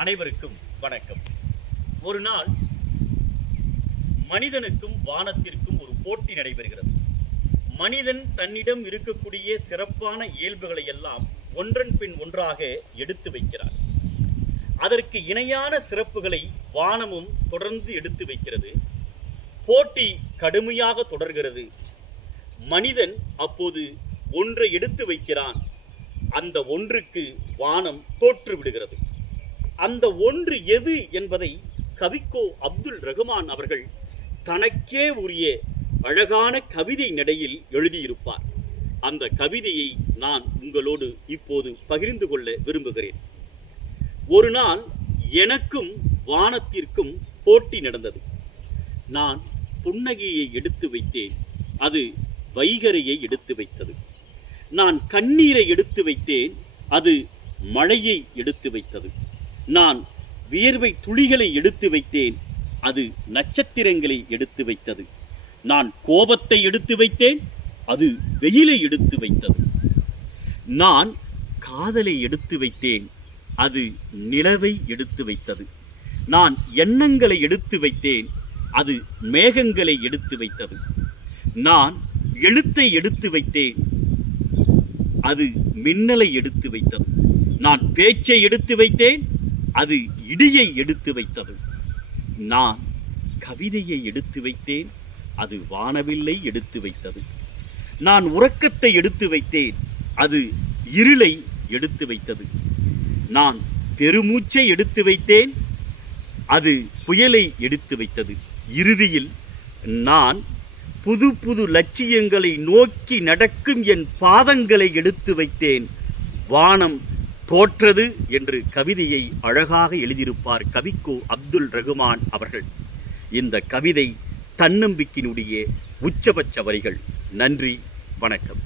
அனைவருக்கும் வணக்கம். ஒரு நாள் மனிதனுக்கும் வானத்திற்கும் ஒரு போட்டி நடைபெறுகிறது. மனிதன் தன்னிடம் இருக்கக்கூடிய சிறப்பான இயல்புகளை எல்லாம் ஒன்றன் பின் ஒன்றாக எடுத்து வைக்கிறார். அதற்கு இணையான சிறப்புகளை வானமும் தொடர்ந்து எடுத்து வைக்கிறது. போட்டி கடுமையாக தொடர்கிறது. மனிதன் அப்போது ஒன்றை எடுத்து வைக்கிறான். அந்த ஒன்றுக்கு வானம் தோற்று விடுகிறது. அந்த ஒன்று எது என்பதை கவிக்கோ அப்துல் ரஹ்மான் அவர்கள் தனக்கே உரிய அழகான கவிதை நடையில் எழுதியிருப்பார். அந்த கவிதையை நான் உங்களோடு இப்போது பகிர்ந்து கொள்ள விரும்புகிறேன். ஒரு நாள் எனக்கும் வானத்திற்கும் போட்டி நடந்தது. நான் புன்னகையை எடுத்து வைத்தேன், அது வைகரையை எடுத்து வைத்தது. நான் கண்ணீரை எடுத்து வைத்தேன், அது மழையை எடுத்து வைத்தது. நான் வியர்வை துளிகளை எடுத்து வைத்தேன், அது நட்சத்திரங்களை எடுத்து வைத்தது. நான் கோபத்தை எடுத்து வைத்தேன், அது வெயிலை எடுத்து வைத்தது. நான் காதலை எடுத்து வைத்தேன், அது நிலவை எடுத்து வைத்தது. நான் எண்ணங்களை எடுத்து வைத்தேன், அது மேகங்களை எடுத்து வைத்தது. நான் எழுத்தை எடுத்து வைத்தேன், அது மின்னலை எடுத்து வைத்தது. நான் பேச்சை எடுத்து வைத்தேன், அது இடியை எடுத்து வைத்தது. நான் கவிதையை எடுத்து வைத்தேன், அது வானவில்லை எடுத்து வைத்தது. நான் உறக்கத்தை எடுத்து வைத்தேன், அது இருளை எடுத்து வைத்தது. நான் பெருமூச்சை எடுத்து வைத்தேன், அது புயலை எடுத்து வைத்தது. இறுதியில் நான் புது புது லட்சியங்களை நோக்கி நடக்கும் என் பாதங்களை எடுத்து வைத்தேன். வானம் தோற்றது என்று கவிதையை அழகாக எழுதியிருப்பார் கவிக்கோ அப்துல் ரஹ்மான் அவர்கள். இந்த கவிதை தன்னம்பிக்கையினுடைய உச்சபட்ச வரிகள். நன்றி, வணக்கம்.